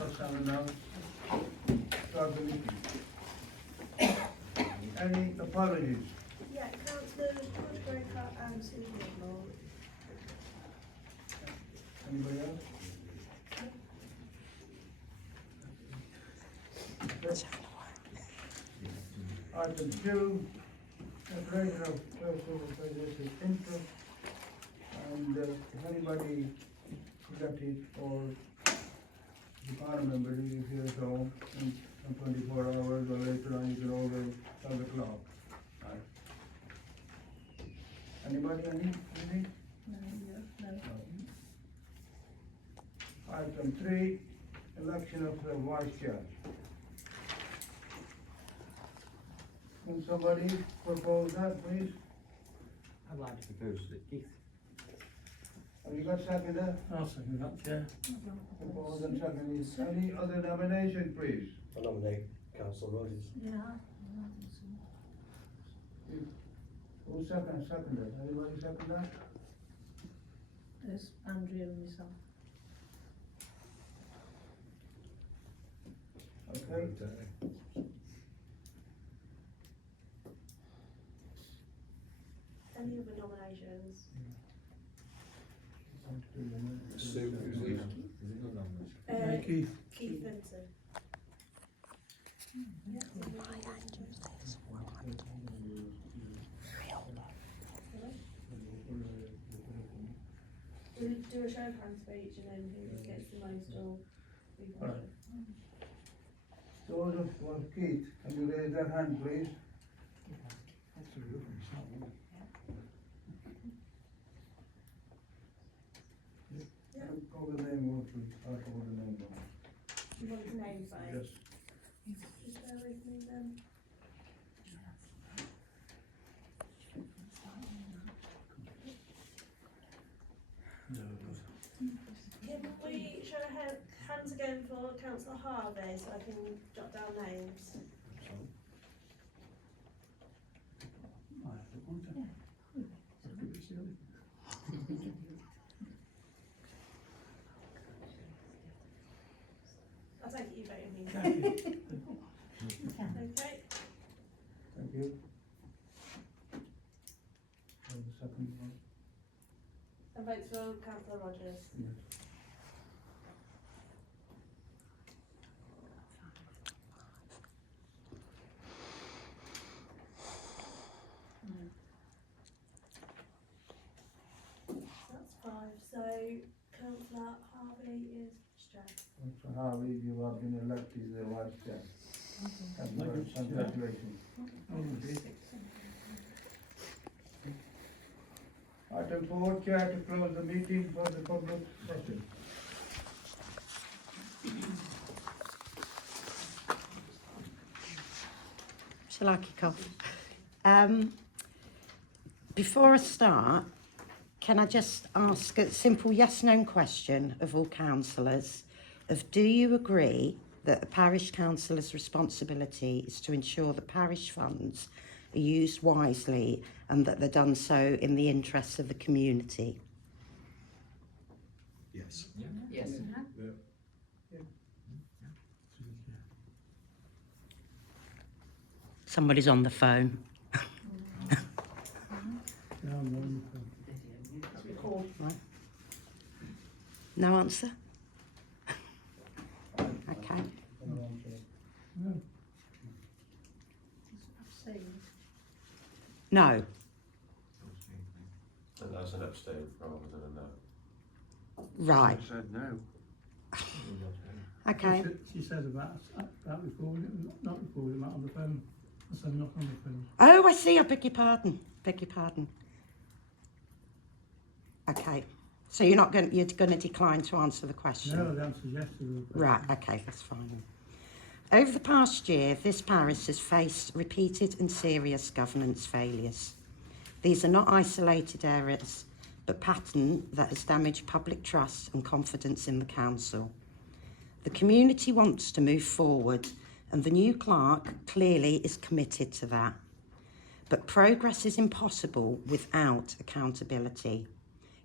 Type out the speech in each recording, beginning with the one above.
first time now. Start the meeting. Any apologies? Yeah, councillors George Groker and Susan Whitmore. Anybody else? Item 2, declaration of personal possession interest, and if anybody forgot it or the panel member who is here at home in 24 hours or later on, you can always tell the clock. Right. Anybody anything? No. Item 3, election of the vice chair. Can somebody propose that, please? I'd like to propose that Keith. Have you got second there? I'll second that, Chair. Propose and second. Is any other nomination, please? I nominate Councillor Rogers. Yeah. Who seconded? Anybody second that? There's Andrea and myself. Okay. Any other nominations? Sue, who's it? Keith. Keith Vinton. Do a show of hands for each and then who gets the most or who Right. Those of Keith, can you raise their hand, please? Yeah. Call the name out, please. I'll call the name out. You want the name Yes. Just bear with me then. Can we show hands again for Councillor Harvey so I can jot down names? I'll take it you vote me. Okay. Thank you. And the second one? And votes for Councillor Rogers. Yes. So that's 5. So Councillor Harvey is Jack. So Harvey, you have been elected the vice chair. Congratulations. Item 4, chair to close the meeting for the public session. Shall I kick off? Before I start, can I just ask a simple yes-no question of all councillors of do you agree that the parish councillor's responsibility is to ensure that parish funds are used wisely and that they're done so in the interests of the community? Yes. Yes. Somebody's on the phone. Right. No answer? Okay. No. And that's an abstain rather than a no. Right. Said no. Okay. She said about recording it, not recording it on the phone. I said not on the phone. Oh, I see. I beg your pardon. Beg your pardon. Okay. So you're going to decline to answer the question? No, the answer is yes to the question. Right. Okay. That's fine. Over the past year, this parish has faced repeated and serious governance failures. These are not isolated errors, but pattern that has damaged public trust and confidence in the council. The community wants to move forward, and the new clerk clearly is committed to that. But progress is impossible without accountability.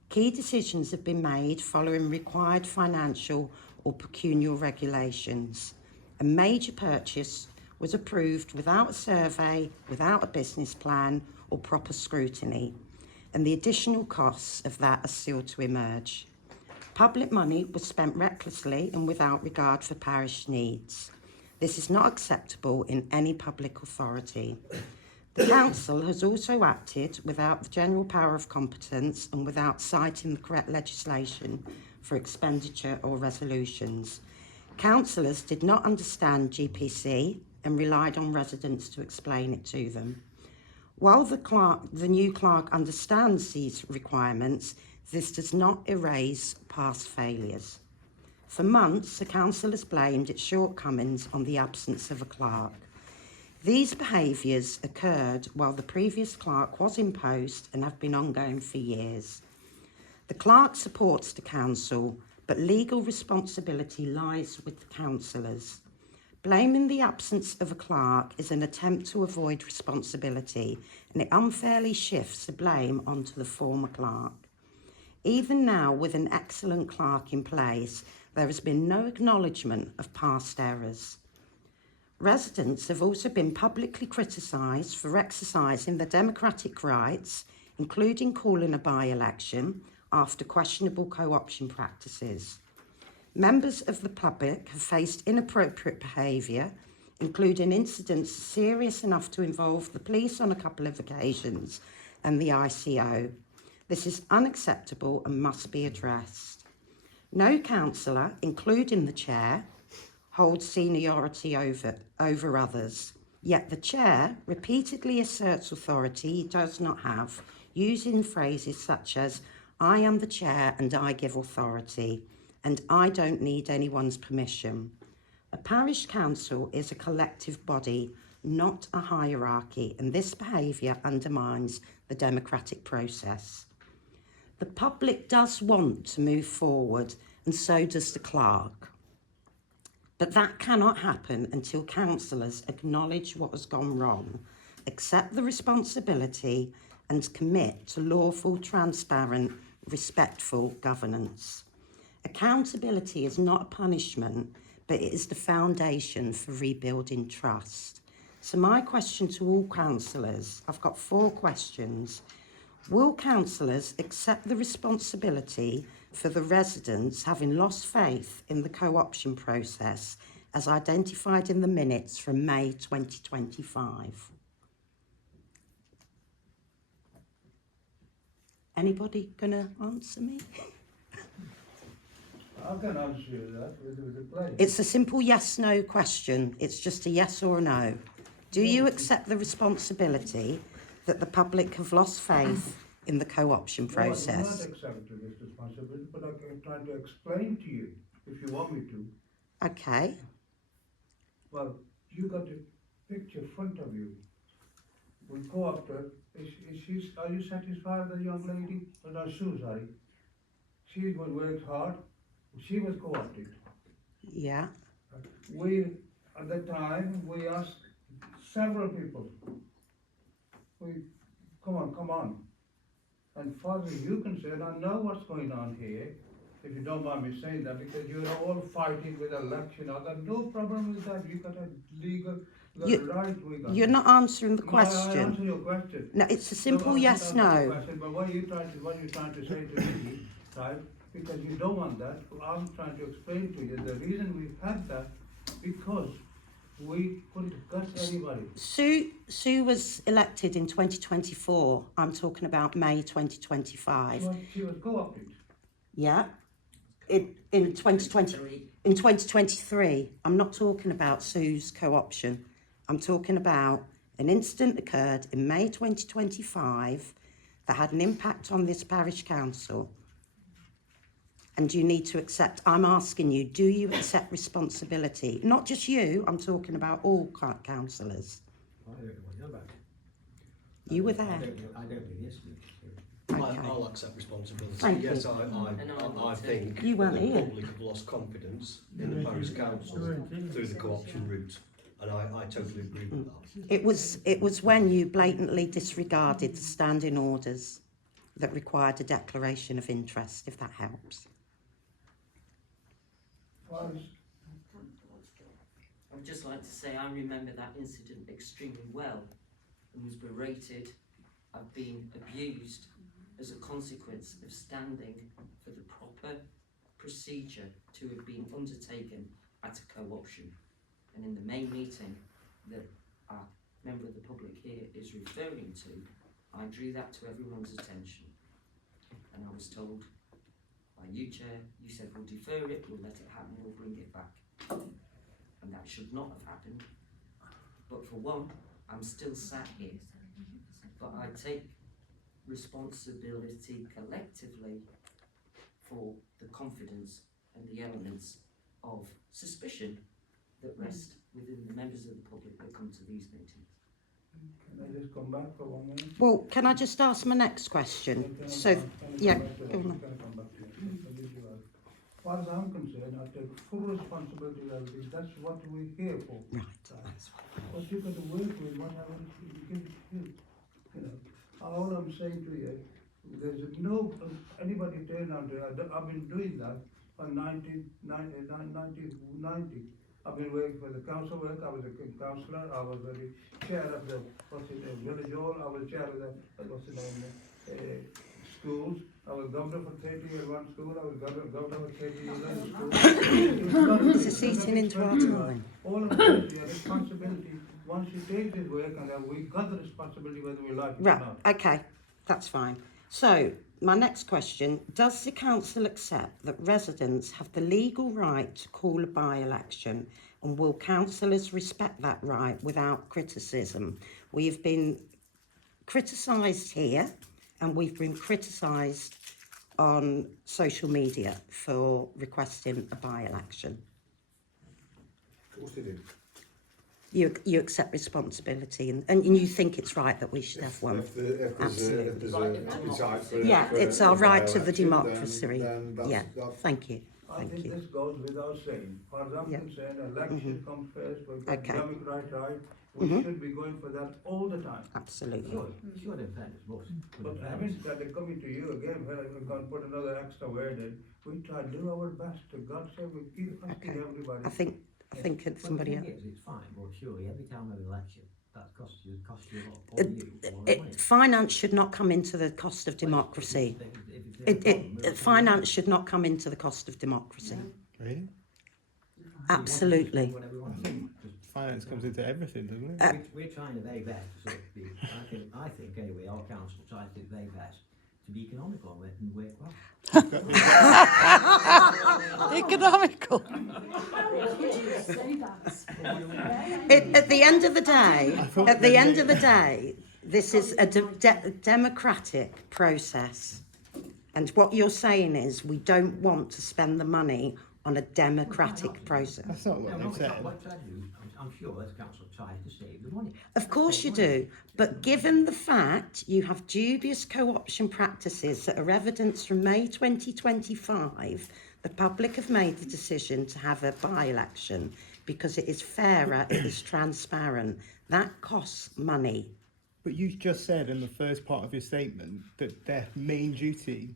Key decisions have been made following required financial or pecuniary regulations. A major purchase was approved without a survey, without a business plan or proper scrutiny, and the additional costs of that are still to emerge. Public money was spent recklessly and without regard for parish needs. This is not acceptable in any public authority. The council has also acted without the general power of competence and without citing the correct legislation for expenditure or resolutions. Councillors did not understand GPC and relied on residents to explain it to them. While the new clerk understands these requirements, this does not erase past failures. For months, the council has blamed its shortcomings on the absence of a clerk. These behaviours occurred while the previous clerk was in post and have been ongoing for years. The clerk supports the council, but legal responsibility lies with the councillors. Blaming the absence of a clerk is an attempt to avoid responsibility, and it unfairly shifts the blame onto the former clerk. Even now, with an excellent clerk in place, there has been no acknowledgement of past errors. Residents have also been publicly criticised for exercising their democratic rights, including calling a by-election after questionable co-option practices. Members of the public have faced inappropriate behaviour, including incidents serious enough to involve the police on a couple of occasions and the ICO. This is unacceptable and must be addressed. No councillor, including the chair, holds seniority over others, yet the chair repeatedly asserts authority he does not have, using phrases such as, "I am the chair and I give authority," and "I don't need anyone's permission." A parish council is a collective body, not a hierarchy, and this behaviour undermines the democratic process. The public does want to move forward, and so does the clerk. But that cannot happen until councillors acknowledge what has gone wrong, accept the responsibility, and commit to lawful, transparent, respectful governance. Accountability is not a punishment, but it is the foundation for rebuilding trust. So my question to all councillors, I've got 4 questions. Will councillors accept the responsibility for the residents having lost faith in the co-option process as identified in the minutes from May 2025? Anybody gonna answer me? I can answer you that with a pleasure. It's a simple yes-no question. It's just a yes or a no. Do you accept the responsibility that the public have lost faith in the co-option No, I do process? not accept this responsibility, but I can try to explain to you, if you want me to. Okay. Well, you got a picture in front of you. We'll go after, are you satisfied with the young lady? Oh, no, Sue, sorry. She worked hard, she was co-opted. Yeah. At the time, we asked several people, come on. And far as you concerned, I know what's going on here, if you don't mind me saying that, because you're all fighting with election. I got no problem with that. You got a legal, right. We got You're not answering the No, I question. answer your question. No, it's a simple No, I yes, didn't answer your no. question, but what are you trying to say to me, right? Because you don't want that. I'm trying to explain to you the reason we've had that, because we couldn't gut anybody. Sue was elected in 2024. I'm talking about May 2025. She was co-opted. Yeah. In 2023. I'm not talking about Sue's co-option. I'm talking about an incident occurred in May 2025 that had an impact on this parish council. And you need to accept, I'm asking you, do you accept responsibility? Not just you, I'm talking about all councillors. I don't know what you're about. You were there. I don't do this. Okay. I'll accept responsibility. Thank Yes, you. I think You weren't the here. public have lost confidence in the parish council through the co-option route, and I totally agree with that. It was when you blatantly disregarded the standing orders that required a declaration of interest, if that helps. was, I would just like to say I remember that incident extremely well and was berated. I've been abused as a consequence of standing for the proper procedure to have been undertaken at a co-option. And in the main meeting that a member of the public here is referring to, I drew that to everyone's attention. And I was told by you, Chair, you said we'll defer it, we'll let it happen, we'll bring it back. And that should not have happened. But for one, I'm still sat here. But I take responsibility collectively for the confidence and the elements of suspicion that rest within the members of the public that come to these meetings. can I just come back for 1 minute? Well, can I just ask my next question? So, yeah, go on. As far as I'm concerned, I take full responsibility of this. That's what we're here for. Right. But you got to work with whatever you give you. You know, all I'm saying to you, there's no anybody turn out there. I've been doing that from 1990. I've been working for the council work. I was a councillor. I was the chair of the village hall. I was chair of the schools. I was governor for 30 years one school. I was governor for 30 years another school. This is eating into our time. All of us, the responsibility. Once you take this work, and then we got the responsibility whether we like it or Right, not. okay, that's fine. So, my next question, does the council accept that residents have the legal right to call a by-election, and will councillors respect that right without criticism? We have been criticised here, and we've been criticised on social media for requesting a by-election. Of course they do. You accept responsibility, and you think it's right that we should have one. If there's a appetite for Yeah, for it's our a right to the by-election, democracy. then Yeah, that's thank you. I Thank think you. this goes without saying. As far as I'm Yeah. concerned, election comes first, we've got Okay. democratic right. We should be going for that all the time. Absolutely. Sure, sure, in fairness, most. But having said that, coming to you again, where I'm going to put another extra word in, we try to do our best to God save we keep asking Okay. everybody. I think it's somebody Well, else. the thing is, it's fine, but surely every time of election, that costs you a lot, or you, a lot of money. Finance should not come into the cost of democracy. Finance should not come into the cost of democracy. Really? Absolutely. Finance comes into everything, doesn't it? We're trying to very best to sort of be, I think anyway, our council tries to do very best to be economical on it and work well. Economical. At the end of the day, this is a democratic process. And what you're saying is we don't want to spend the money on a democratic process. That's not what No, they've said. what I do, I'm sure this council tries to save the money. Of course you do, but given the fact you have dubious co-option practices that are evidence from May 2025, the public have made the decision to have a by-election because it is fairer, it is transparent. That costs money. But you just said in the first part of your statement that their main duty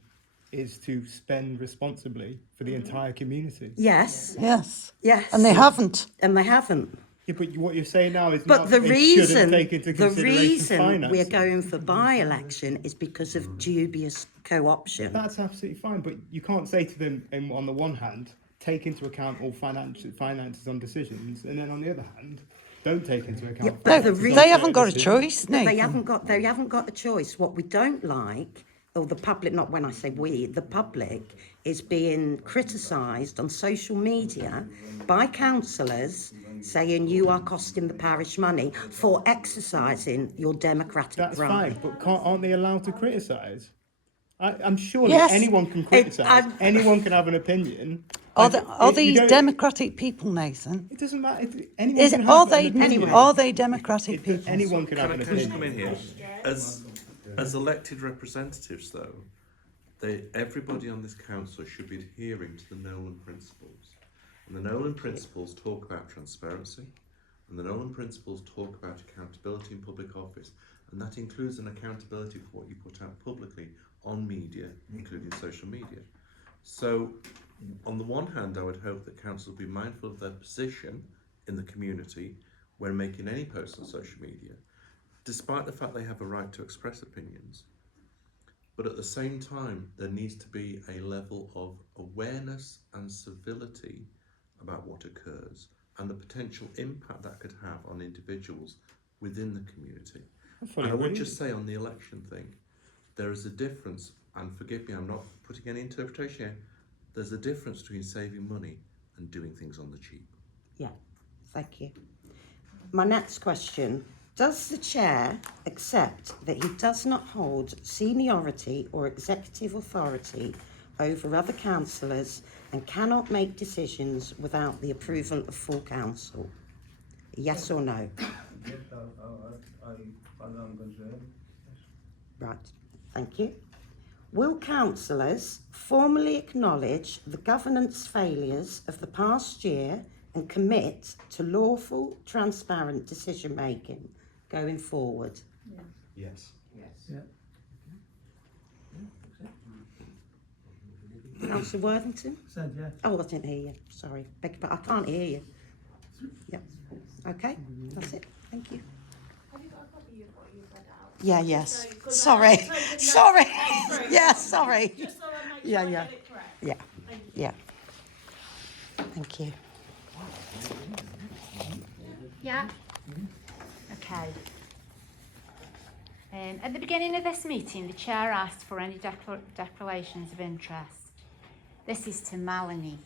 is to spend responsibly for the entire community. Yes, Yes. yes. And they haven't. And they haven't. Yeah, but what you're saying now is But not, the they shouldn't reason, take into consideration finances. we're going for by-election is because of dubious co-option. That's absolutely fine, but you can't say to them, on the one hand, take into account all finances on decisions, and then on the other hand, don't take into account. Yeah, but finances the on They haven't got a services. choice, But they Nathan. haven't got a choice. What we don't like, or the public, not when I say we, the public is being criticised on social media by councillors saying you are costing the parish money for exercising your democratic That's right. fine, but aren't they allowed to criticise? I'm sure Yes. anyone can criticise. Anyone can have an opinion. Are You these don't- democratic people, Nathan? It doesn't matter. Anyone can have Are an they opinion. are they democratic people? Anyone can have an Can I just come in opinion. here? As elected representatives, though, everybody on this council should be adhering to the Nolan Principles. And the Nolan Principles talk about transparency, and the Nolan Principles talk about accountability in public office, and that includes an accountability for what you put out publicly on media, including social media. So On the one hand, I would hope that council be mindful of their position in the community when making any posts on social media, despite the fact they have a right to express opinions. But at the same time, there needs to be a level of awareness and civility about what occurs and the potential impact that could have on individuals within the community. And I would just say on the election thing, there is a difference, and forgive me, I'm not putting any interpretation here, there's a difference between saving money and doing things on the cheap. Yeah, thank you. My next question, does the chair accept that he does not hold seniority or executive authority over other councillors and cannot make decisions without the approval of full council? Yes or no? Yes, as I'm concerned. Right, thank you. Will councillors formally acknowledge the governance failures of the past year and commit to lawful, transparent decision making going forward? Yes. Yes. Yeah. Councillor Worthington? Said yes. Oh, I didn't hear you. Sorry, but I can't hear you. Yep. Okay, that's it. Thank you. Have you got a copy of what you've read out? Yeah, yes. So, 'cause Sorry. I've taken notes Sorry. on through. Yeah, sorry. Just so I make Yeah, sure I yeah. get it correct. Yeah. Thank you. Yeah. Thank you. Yeah? Okay. At the beginning of this meeting, the chair asked for any declarations of interest. This is to Melanie.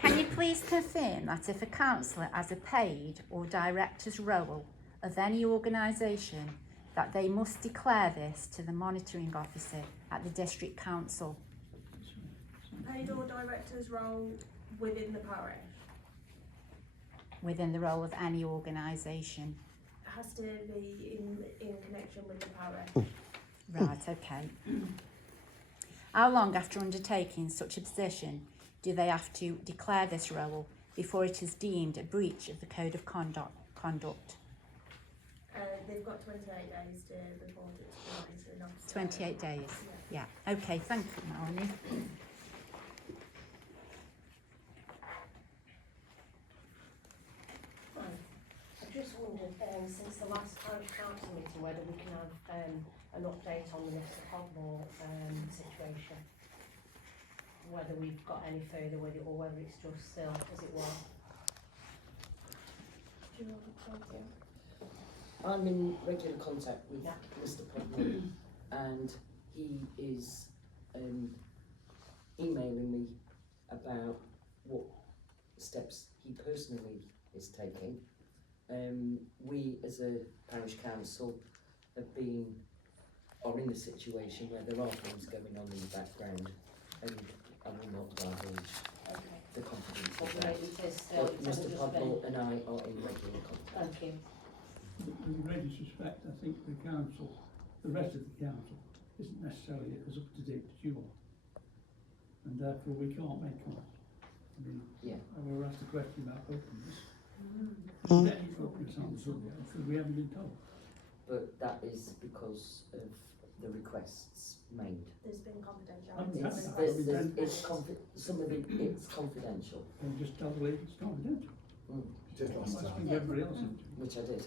Can you please confirm that if a councillor has a paid or director's role of any organisation, that they must declare this to the monitoring officer at the district council? Paid or director's role within the parish Within the role of any organisation. has to be in connection with the parish. Right, okay. How long after undertaking such a position do they have to declare this role before it is deemed a breach of the Code of Conduct? They've got 28 days to report it to the monitoring officer. 28 days? Yeah. Okay, thank you, Melanie. I just wondered, since the last parish council meeting, whether we can have an update on the Mr. Podmore situation. Whether we've got any further with it or whether it's just still as it was. Do you want to take it? I'm in regular contact with Mr. Podmore, and he is emailing me about what steps he personally is taking. We as a parish council are in a situation where there are things going on in the background, and I will not divulge the confidence of that. But Mr. Podmore and I are in regular contact. Thank you. With the greatest respect, I think the council, the rest of the council, isn't necessarily as up to date as you are. And therefore we can't make comments. I mean, I were asked a question about openness. Any openness on the subject, because we haven't been told. But that is because of the requests made. There's been confidentiality. Some of it's confidential. And just tell the lady it's confidential. Just last I time. think everybody else is. Which I did.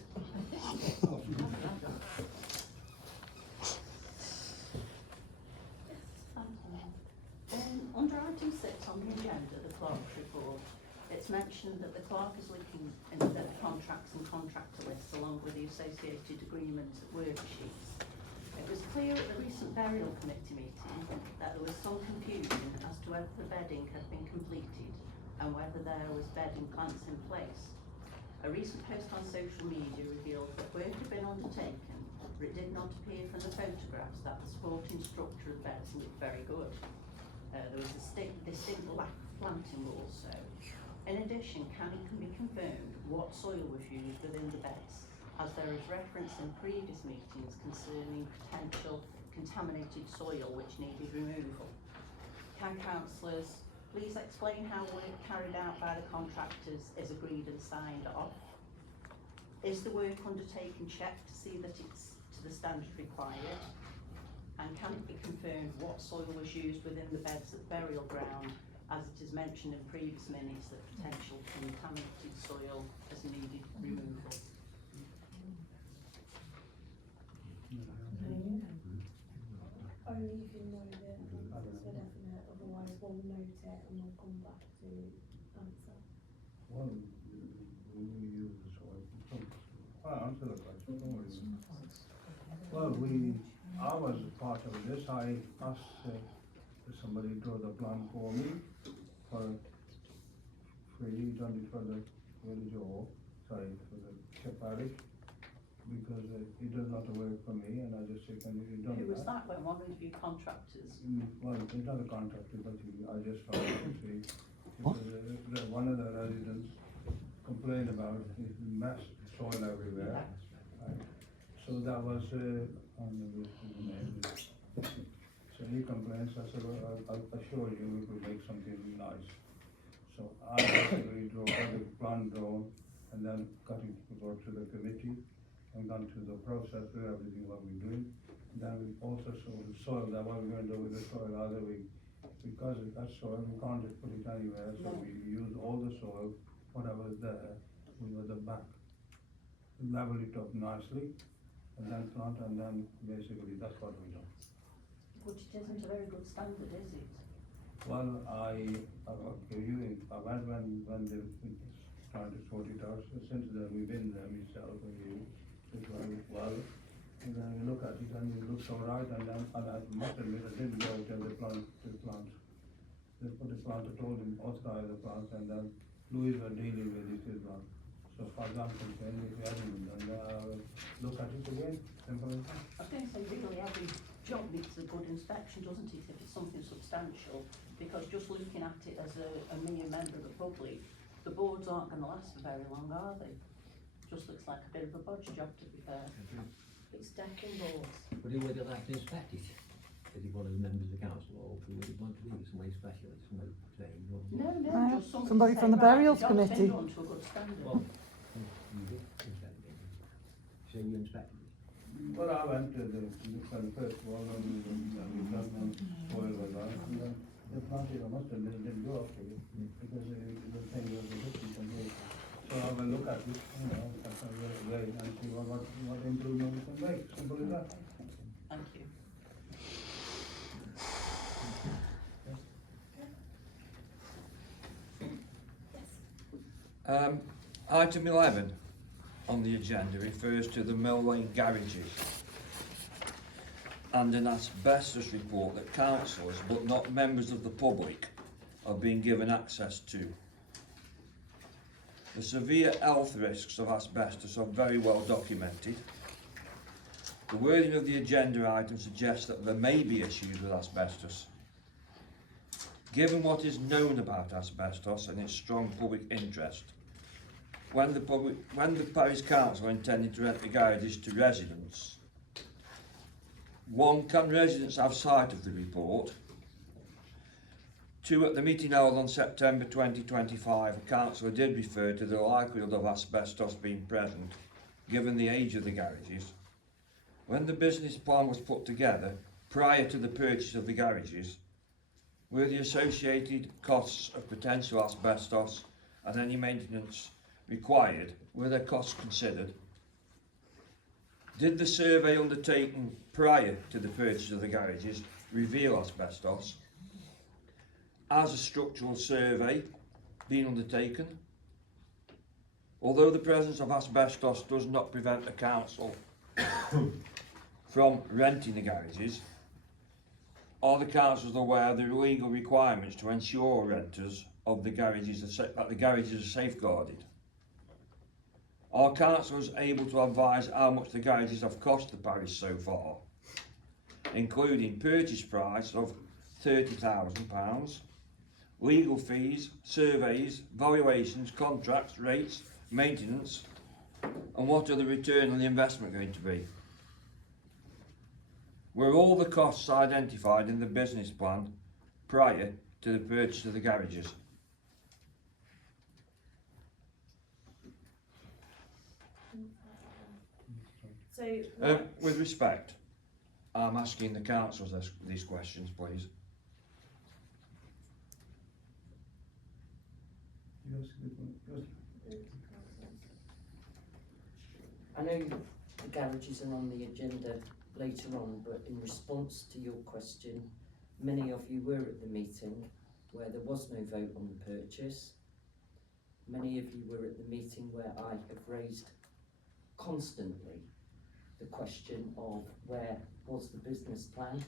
Under item 6 on the agenda, the clerk's report, it's mentioned that the clerk is looking into the contracts and contractor lists along with the associated agreements and worksheets. It was clear at the recent burial committee meeting that there was some confusion as to whether the bedding had been completed and whether there was bedding plants in place. A recent post on social media revealed that work had been undertaken, but it did not appear from the photographs that the supporting structure of beds looked very good. There was a distinct lack of planting also. In addition, can it be confirmed what soil was used within the beds, as there is reference in previous meetings concerning potential contaminated soil which needed removal? Can councillors please explain how work carried out by the contractors is agreed and signed off? Is the work undertaken checked to see that it's to the standard required? And can it be confirmed what soil was used within the beds at the burial ground, as it is mentioned in previous minutes that potential contaminated soil has needed removal? Only if you know the answers for definite, otherwise we'll note it and we'll come back to answer. Well, we use the soil. I'll answer the question, don't worry. Well, I was part of this. I asked somebody to draw the plan for me for free, done it for the village hall, for the parish, because it does not work for me, and I just say, can you done Who was that when one of your contractors? Well, it's not a contractor, but I just found to see, because one of the residents complained about this mess, soil everywhere. So that was, so he complains, I said, well, I'll assure you we will make something nice. So I basically got the plan drawn, and then got it to go to the committee, and gone through the process with everything what we're doing. Then we also saw the soil, that what we're going to do with the soil, either because that soil, we can't just put it anywhere, so we use all the soil, whatever is there, with the back. Level it up nicely, and then plant, and then basically that's what we do. Which it isn't a very good standard, is it? Well, I went when they trying to sort it out, so since then we've been there, myself and you, it's very well, and then you look at it and it looks all right, and then, and I must admit, I didn't go till the plant. They put the plant, I told him, authorize the plant, and then Louis were dealing with it as well. So for example, then if you haven't been done, look at it again, simple as that. I was going to say, really, every job needs a good inspection, doesn't it, if it's something substantial? Because just looking at it as a mere member of the public, the boards aren't going to last for very long, are they? Just looks like a bit of a bodge job, to be fair. It's decking boards. But who would you like to inspect it? Is it one of the members of the council, or who would you want to leave it, somebody specialist, somebody trained? Or No, just somebody from the burials committee. To a good standard. Well, you did inspect it. So you inspected it? Well, I went to the first wall, and we done on soil was on, and then the plant, I must have didn't go up to it, because the thing was a distance from here. So I will look at it, that's a way, and see what improvement we can make, simple as that. Thank you. Item 11 on the agenda refers to the Mill Lane garages and an asbestos report that councillors, but not members of the public, are being given access to. The severe health risks of asbestos are very well documented. The wording of the agenda item suggests that there may be issues with asbestos. Given what is known about asbestos and its strong public interest, when the parish council intended to rent the garages to residents, 1, can residents have sight of the report? 2, at the meeting held on September 2025, a councillor did refer to the likelihood of asbestos being present, given the age of the garages. When the business plan was put together, prior to the purchase of the garages, were the associated costs of potential asbestos and any maintenance required, were their costs considered? Did the survey undertaken prior to the purchase of the garages reveal asbestos? Has a structural survey been undertaken? Although the presence of asbestos does not prevent the council from renting the garages, are the councils aware of the legal requirements to ensure renters of the garages that the garages are safeguarded? Are councillors able to advise how much the garages have cost the parish so far, including purchase price of £30,000, legal fees, surveys, valuations, contracts, rates, maintenance, and what are the return on the investment going to be? Were all the costs identified in the business plan prior to the purchase of the garages? So, With respect, I'm asking the council these questions, please. Yes, I know the garages are on the agenda later on, but in response to your question, many of you were at the meeting where there was no vote on the purchase. Many of you were at the meeting where I have raised constantly the question of where was the business plan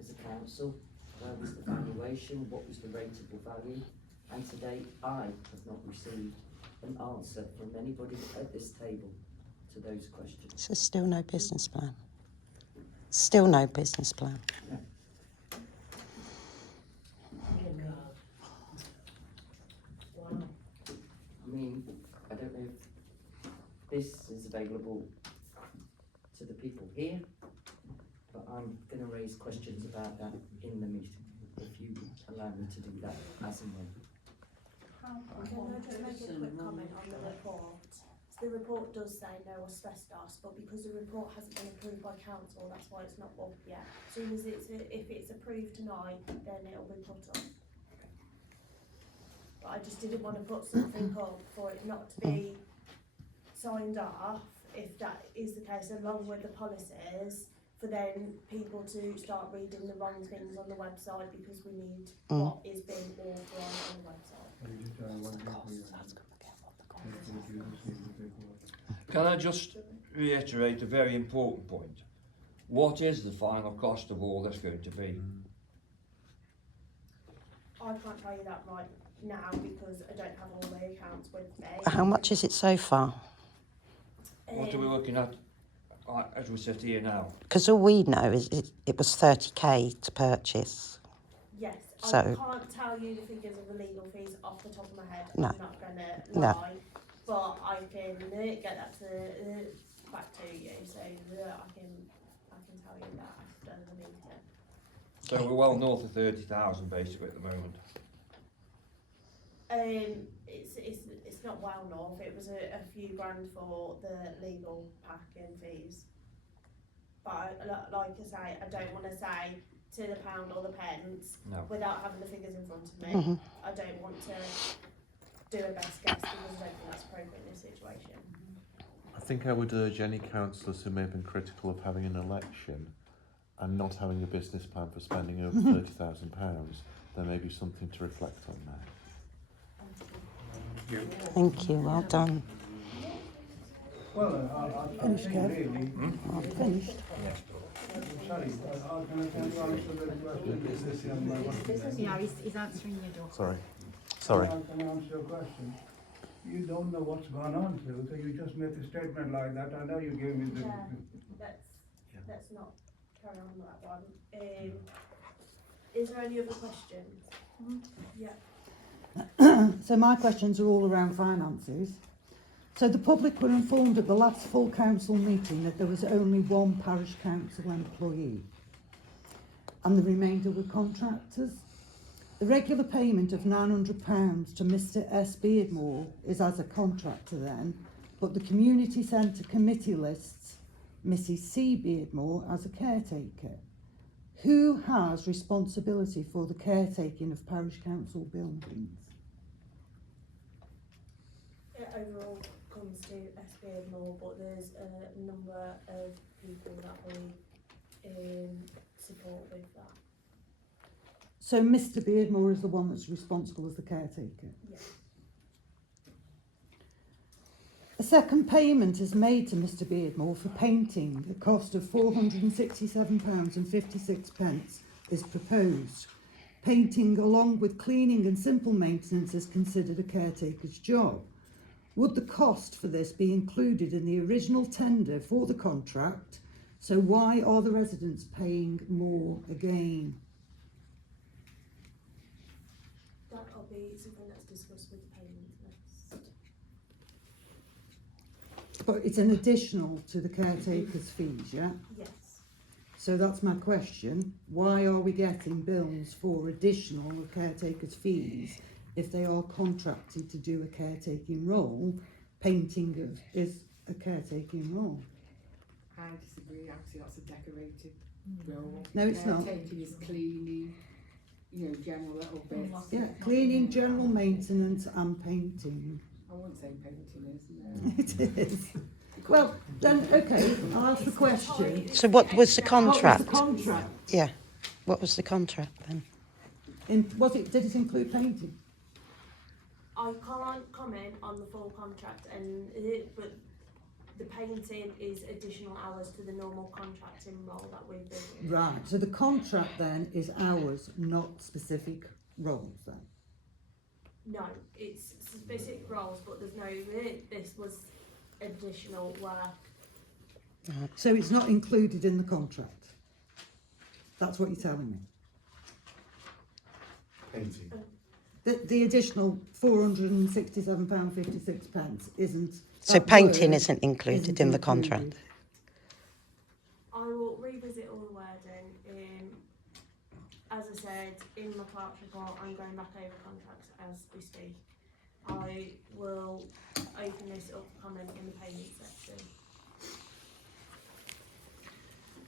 as a council, where was the valuation, what was the rateable value, and to date I have not received an answer from anybody at this table to those questions. So still no business plan? Still no business plan? No. Wow. I mean, I don't know if this is available to the people here, but I'm going to raise questions about that in the meeting, if you allow me to do that as and when. Can I just make a quick comment on the report? So the report does say no asbestos, but because the report hasn't been approved by council, that's why it's not up yet. As soon as if it's approved tonight, then it'll be put up. But I just didn't want to put something up for it not to be signed off, if that is the case, along with the policies, for then people to start reading the wrong things on the website, because we need what is being authorised on the website. Can I just reiterate a very important point? What is the final cost of all this going to be? I can't tell you that right now because I don't have all the accounts with me. How much is it so far? What are we looking at as we sit here now? Because all we know is it was 30k to purchase. Yes, So, I can't tell you the figures of the legal fees off the top of my head. No. I'm not going to lie, but I can get that back to you, so I can tell you that after the meeting. So we're well north of 30,000 basically at the moment. It's not well north. It was a few grand for the legal pack and fees. But like I say, I don't want to say to the pound or the pence without having the figures in front of me. I don't want to do a best guess because I don't think that's appropriate in this situation. I think I would urge any councillors who may have been critical of having an election and not having a business plan for spending over £30,000, there may be something to reflect on there. thank you, well done. Well, I Finished, think Kev? really, I've finished. sorry, can I answer the question? This young man wants to say? Yeah, he's answering your door. Sorry. Can I answer your question? You don't know what's gone on, Sue, so you just make a statement like that. I know you gave me the... Let's not carry on with that one. Is there any other questions? Yeah. So my questions are all around finances. So the public were informed at the last full council meeting that there was only one parish council employee and the remainder were contractors. The regular payment of £900 to Mr S Beardmore is as a contractor then, but the community centre committee lists Mrs C Beardmore as a caretaker. Who has responsibility for the caretaking of parish council buildings? It overall comes to SB more, but there's a number of people that we support with that. So Mr Beardmore is the one that's responsible as the caretaker? Yeah. A second payment is made to Mr Beardmore for painting. A cost of £467.56 is proposed. Painting along with cleaning and simple maintenance is considered a caretaker's job. Would the cost for this be included in the original tender for the contract? So why are the residents paying more again? That'll be something that's discussed with the payment list. But it's an additional to the caretaker's fees, yeah? Yes. So that's my question. Why are we getting bills for additional caretaker's fees if they are contracted to do a caretaking role? Painting is a caretaking role. I disagree. Actually, that's a decorated No, it's not. Taking is cleaning, you know, general little bits. Yeah, cleaning, general maintenance and painting. I wouldn't say painting, isn't It is. Well, then, okay, I'll ask the question. So what was the contract? What was the contract? Yeah. What was the contract then? Did it include painting? I can't comment on the full contract, but the painting is additional hours to the normal contracting role that we've been. Right, so the contract then is hours, not specific roles then? No, it's specific roles, but there's no, this was additional work. So it's not included in the contract? That's what you're telling me? Painting. The additional £467.56 isn't... So painting isn't included in the contract? I will revisit all the wording. As I said, in my clerk's report, I'm going back over contracts as we speak. I will open this up for comment in the payment section.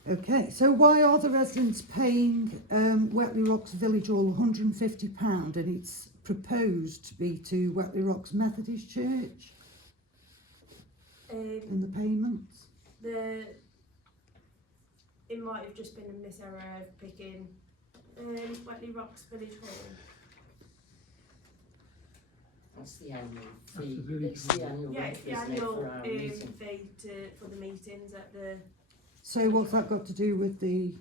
Okay, so why are the residents paying Wetley Rocks Village Hall £150 and it's proposed to be to Wetley Rocks Methodist Church in the payments? It might have just been a miserror of picking Wetley Rocks Village Hall. That's the annual That's fee. the village It's the hall. annual Yeah, rate, it's the isn't it, annual for our meeting? fee for the meetings at the. So what's that got to do with the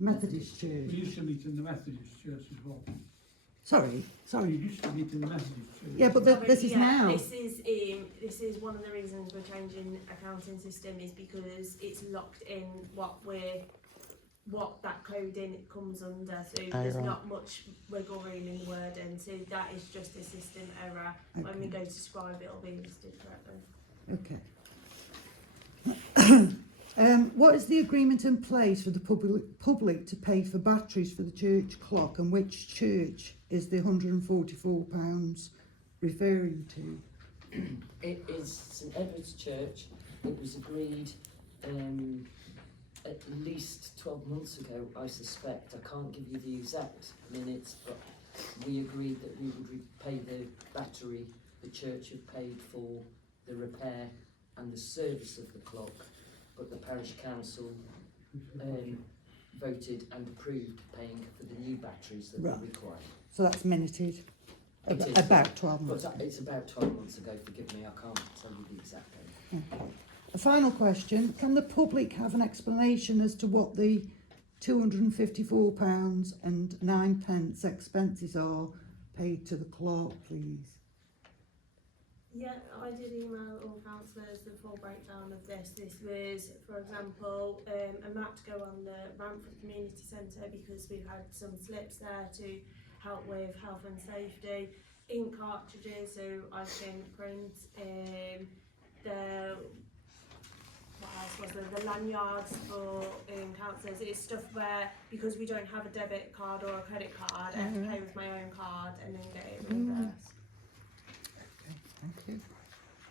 Methodist We Church? used to meet in the Methodist Church as well. Sorry? We used to meet in the Methodist Church. Yeah, but this is now. This is one of the reasons we're changing accounting system is because it's locked in what that coding comes under. So there's right. not much wiggle room in the wording. So that is just a system error. When we go to scribe, it'll be listed correctly. Okay. What is the agreement in place for the public to pay for batteries for the church clock, and which church is the £144 referring to? It is St Edward's Church. It was agreed at least 12 months ago, I suspect. I can't give you the exact minutes, but we agreed that we would repay the battery. The church had paid for the repair and the service of the clock, but the parish council voted and approved paying for the new batteries that were required. So that's minuted. It is, About 12 months. But it's about 12 months ago, forgive me, I can't tell you the exact date. Okay. A final question, can the public have an explanation as to what the £254.09 expenses are paid to the clerk, please? Yeah, I did email all councillors the full breakdown of this. This was, for example, a map to go on the ramp for the community centre because we've had some slips there to help with health and safety. Ink cartridges, so I can print what else was there? The lanyards for councillors. It's stuff where, because we don't have a debit card or a credit card, I have to pay with my own card and then get it reimbursed. Thank you.